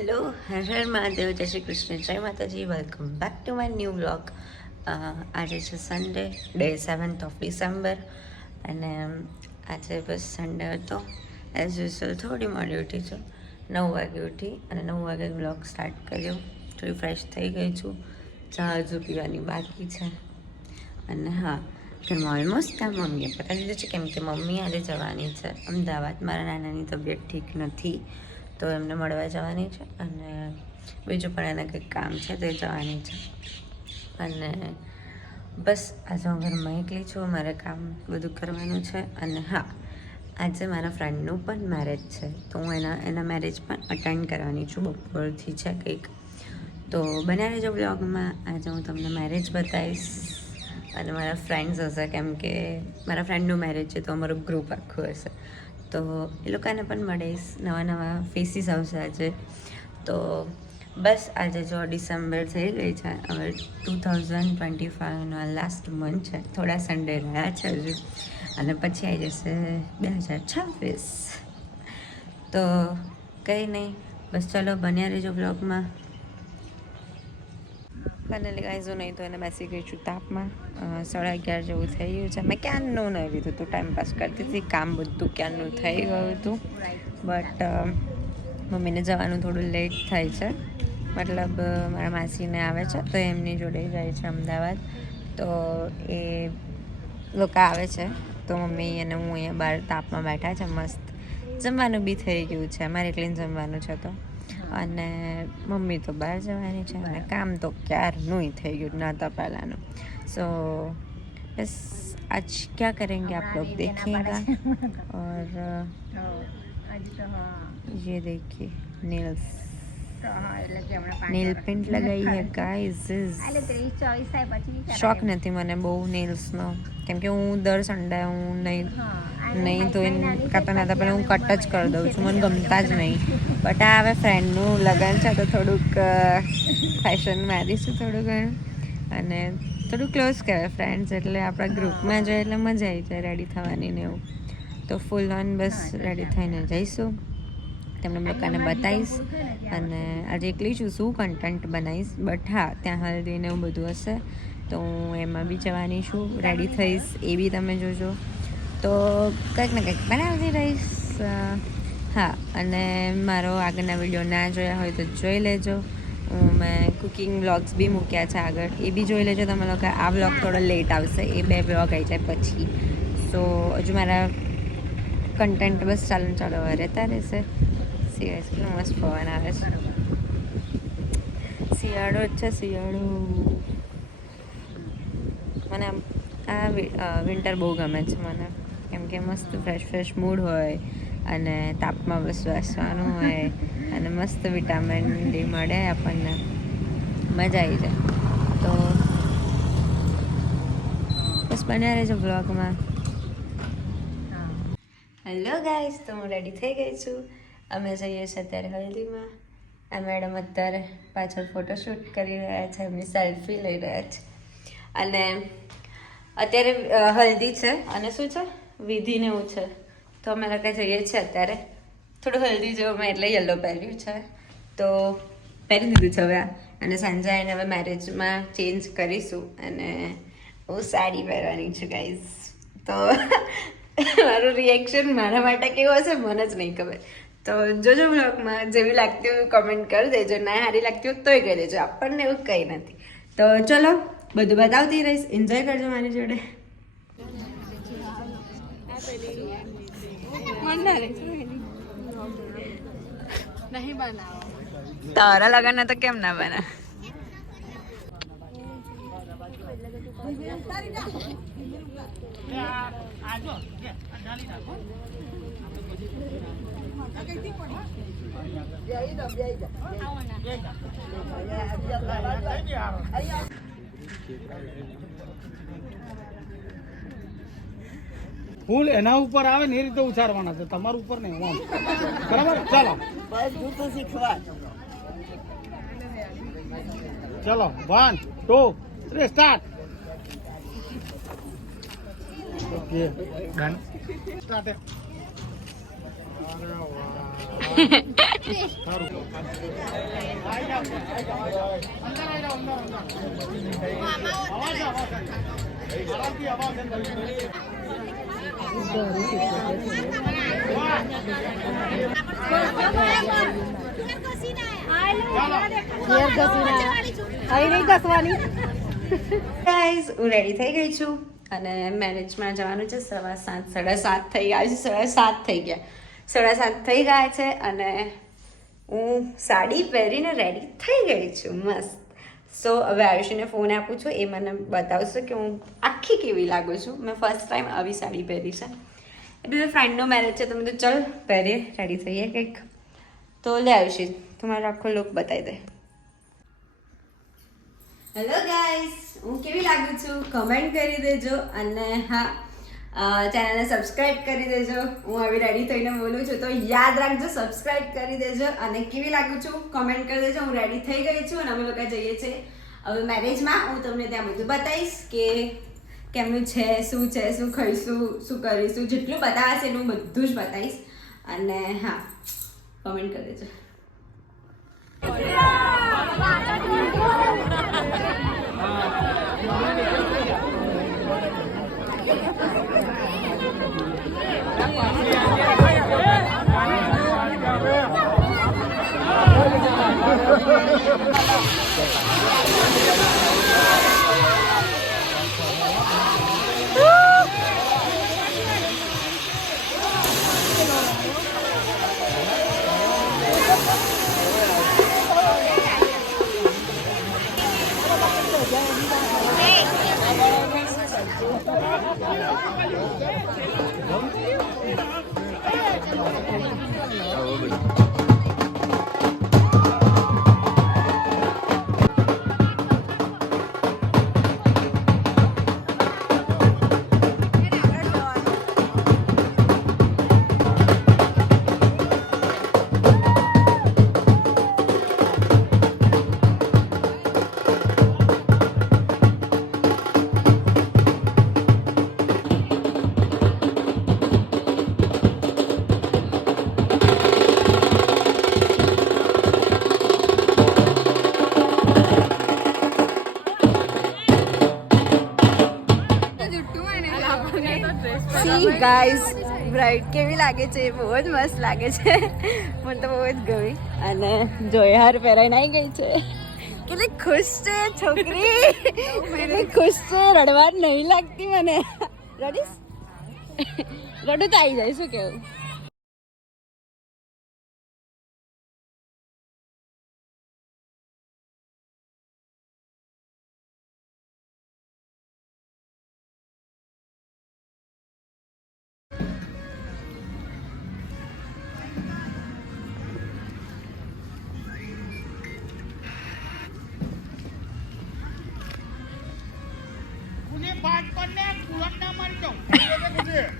હર હર મહાદેવ, જય શ્રી કૃષ્ણ, જય માતાજી welcome back to my new vlog આજે છે Sunday day seventh of December અને આજે બસ સન્ડે હતો. એઝ યુઝ્યુઅલ થોડી મોડી ઉઠી છું. નવ વાગે ઉઠી અને નવ વાગે વ્લોગ સ્ટાર્ટ કર્યો. થોડી ફ્રેશ થઈ ગઈ છું. ચા હજુ પીવાની બાકી છે. અને હા ઘરમાં ઓલમોસ્ટ કામ મમ્મીએ પતાવી દીધું છે કેમ કે મમ્મી આજે જવાની છે. અમદાવાદ. મારા નાનાની તબિયત ઠીક નથી. તો એમને મળવા જવાની છે અને બીજું પણ એને કંઈક કામ છે તે જવાની છે. અને બસ આજે હું ઘરમાં એકલી છું, મારે કામ બધું કરવાનું છે અને હા, આજે મારા ફ્રેન્ડનું પણ મેરેજ છે. તો હું એના એના મેરેજ પણ અટેન્ડ કરવાની છું બપોરથી છે કંઈક. તો બન્યા રહેજો બ્લોગમાં આજે હું તમને મેરેજ બતાવીશ અને મારા ફ્રેન્ડ્સ હશે કેમ કે મારા ફ્રેન્ડનું મેરેજ છે તો અમારું ગ્રુપ આખું હશે. તો એ લોકોને પણ મળીશ નવા નવા ફેસીસ આવશે આજે. તો બસ આજે જો ડિસેમ્બર થઈ ગઈ છે, હવે ટુ થાઉઝન્ડ ટ્વેન્ટી ફાઇવનો લાસ્ટ મંથ છે. થોડા સન્ડે રહ્યા છે હજુ. અને પછી આવી જશે બે હજાર છવ્વીસ. તો કંઈ નહીં. બસ ચલો બન્યા રહેજો બ્લોગમાં ફાઇનલી ગાઈઝ હું નહીં તો એને બેસી ગઈ છું, તાપમાં સાડા અગિયાર જેવું થઈ ગયું છે. મેં ક્યારનું નહીં લીધું ટાઈમ પાસ કરતી હતી, કામ બધું ક્યારનું થઈ ગયું હતું. બટ મમ્મીને જવાનું થોડું લેટ થાય છે. મતલબ મારા માસીને આવે છે, તો એમની જોડે જાય છે અમદાવાદ. તો એ લોકો આવે છે, તો મમ્મી અને હું અહીંયા બહાર તાપમાં બેઠા છે, મસ્ત. જમવાનું બી થઈ ગયું છે, મારે એકલીને જમવાનું છે તો. અને મમ્મી તો બહાર જવાની છે અને કામ તો ક્યારનું થઈ ગયું નહોતા પહેલાંનું સો બસ आज क्या करेंगे आप लोग देखिएगा और अ, ये देखिए नेल्स નેલ પેન્ટ લગાવી હે ગાઈઝ શોખ નથી મને બહુ નેલ્સનો કેમ કે હું દર સન્ડે હું નહીં નહીં તો કાં તો ના તો હું કટ જ કરી દઉં છું. મને ગમતા જ નહીં. બટ આ હવે ફ્રેન્ડનું લગ્ન છે, તો થોડુંક ફેશન મારીશું થોડું ઘણું. અને થોડું ક્લોઝ કહેવાય ફ્રેન્ડ્સ એટલે આપણા ગ્રુપમાં જોઈએ એટલે મજા આવી જાય રેડી થવાની ને એવું. તો ફૂલ ઓન બસ રેડી થઈને જઈશું. તમને લોકોને બતાવીશ અને આજે એકલી છું, શું કન્ટેન્ટ બનાવીશ બટ હા, ત્યાં હલ્દીને એવું બધું હશે. તો હું એમાં બી જવાની છું રેડી થઈશ. એ બી તમે જોજો. તો કંઈક ને કંઈક બનાવતી રહીશ હા, અને મારો આગળના વીડિયો ના જોયા હોય તો જોઈ લેજો. મેં કુકિંગ વ્લોગ્સ બી મૂક્યા છે આગળ. એ બી જોઈ લેજો તમે લોકો. આ વ્લોગ થોડો લેટ આવશે. એ બે વ્લોગ આવી જાય પછી. સો, હજુ મારા કન્ટેન્ટ બસ ચાલુ ચાલુ રહેતા રહેશે. સિવાય કેટલું મસ્ત પવન આવે છે. શિયાળો જ છે, શિયાળો. મને આ વિન્ટર બહુ ગમે છે મને. કે મસ્ત ફ્રેશ ફ્રેશ મૂડ હોય અને તાપમાં બસ બેસવાનું હોય અને મસ્ત વિટામિન ડી મળે આપણને. મજા આવી જાય. તો બસ બન્યા રહેજો બ્લોગમાં હેલો ગાઈસ તો હું રેડી થઈ ગઈ છું. અમે જઈએ છીએ અત્યારે હલ્દીમાં. આ મેડમ અત્યારે પાછળ ફોટોશૂટ કરી રહ્યા છે એમની સેલ્ફી લઈ રહ્યા છે. અને અત્યારે હલ્દી છે. અને શું છે? વિધિ ને એવું છે. તો અમે લોકો જઈએ છીએ અત્યારે. થોડું હલ્દી જેવું મેં એટલે યલો પહેર્યું છે. તો પહેરી દીધું છે હવે અને સાંજે આવીને હવે મેરેજમાં ચેન્જ કરીશું. અને હું સાડી પહેરવાની છું ગાઈઝ તો મારું રિએક્શન મારા માટે કેવું હશે મને જ નહીં ખબર. તો જોજો બ્લોગમાં જેવી લાગતી હોય કમેન્ટ કરી દેજો. ના સારી લાગતી હોય તોય કહી દેજો. આપણને એવું કંઈ નથી. તો ચલો, બધું બતાવતી રહીશ. એન્જોય કરજો મારી જોડે. તારા લગન તો કેમ ના બના ફૂલ એના ઉપર આવે ને એ રીતે ઉછારવાના છે. તમારા ઉપર નહીં આમ બરાબર? ચાલો. ચલો. One two three start okay done start હું રેડી થઈ ગઈ છું અને મેરેજમાં જવાનું છે. સવા સાત, સાડા સાત થઈ ગયા છે. સાડા સાત થઈ ગયા. સાડા સાત થઈ ગયા છે અને હું સાડી પહેરીને રેડી થઈ ગઈ છું. મસ્ત. સો હવે આયુષીને ફોન આપું છું. એ મને બતાવશે કે હું આખી કેવી લાગુ છું. મેં ફર્સ્ટ ટાઈમ આવી સાડી પહેરી છે. એ બીજો ફ્રેન્ડનો મેરેજ છે. તો મેં તો ચલ, પહેરીએ. રેડી થઈએ કંઈક. તો લે આયુષી તમારો આખો લુક બતાવી દે. હેલો ગાઈસ હું કેવી લાગુ છું? કમેન્ટ કરી દેજો. અને હા ચેનલને સબસ્ક્રાઇબ કરી દેજો. હું આવી રેડી થઈને બોલું છું. તો યાદ રાખજો સબસ્ક્રાઇબ કરી દેજો અને કેવી લાગુ છું? કમેન્ટ કરી દેજો. હું રેડી થઈ ગઈ છું અને અમે લોકો જઈએ છીએ. હવે મેરેજમાં હું તમને ત્યાં બધું બતાવીશ કે કેમનું છે, શું છે, શું ખાઈશું, શું કરીશું, જેટલું બતાવશે એટલું બધું જ બતાવીશ. અને હા કમેન્ટ કરી દેજો. સી ગાઈઝ બ્રાઇડ કેવી લાગે છે? બહુ જ મસ્ત લાગે છે. મને તો બહુ જ ગમી. અને જોઈ હાર પહેરાઈને આવી ગઈ છે. કેટલી ખુશ છે છોકરી. કેટલી ખુશ છે. રડવા નહીં લાગતી મને. રડીશ? રડું તો આવી જાય, શું કેવું? Run down my door. What are you doing?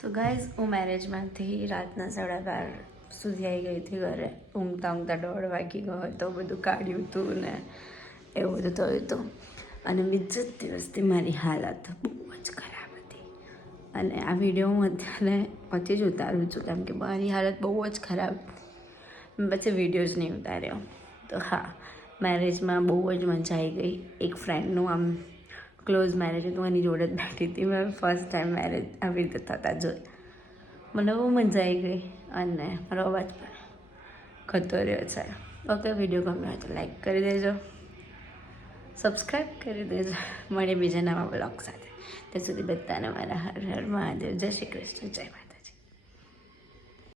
તો ગાઈઝ હું મેરેજમાંથી રાતના સાડા બાર સુધી આવી ગઈ હતી ઘરે. ઊંઘતા ઊંઘતા દોઢ વાગી ગયો હતો બધું કાઢ્યું હતું ને એવું બધું થયું હતું અને બીજા જ દિવસથી મારી હાલત બહુ જ ખરાબ હતી. અને આ વીડિયો હું અત્યારે પછી જ ઉતારું છું, કેમ કે મારી હાલત બહુ જ ખરાબ પછી વીડિયો નહીં ઉતાર્યો. તો હા મેરેજમાં બહુ જ મજા આવી ગઈ. એક ફ્રેન્ડનું આમ ક્લોઝ મેરેજ હતું, એની જોડે જ બેઠી હતી મેં. ફર્સ્ટ ટાઈમ મેરેજ આવી રીતે થતા જોઈ મને બહુ મજા આવી ગઈ અને મારો અવાજ પણ ખતો રહ્યો છે. ઓકે વીડિયો ગમ્યો હોય તો લાઈક કરી દેજો. સબસ્ક્રાઈબ કરી દેજો. મળીએ બીજા નવા બ્લોગ સાથે. ત્યાં સુધી બધાને મારા હર હર મહાદેવ. જય શ્રી કૃષ્ણ. જય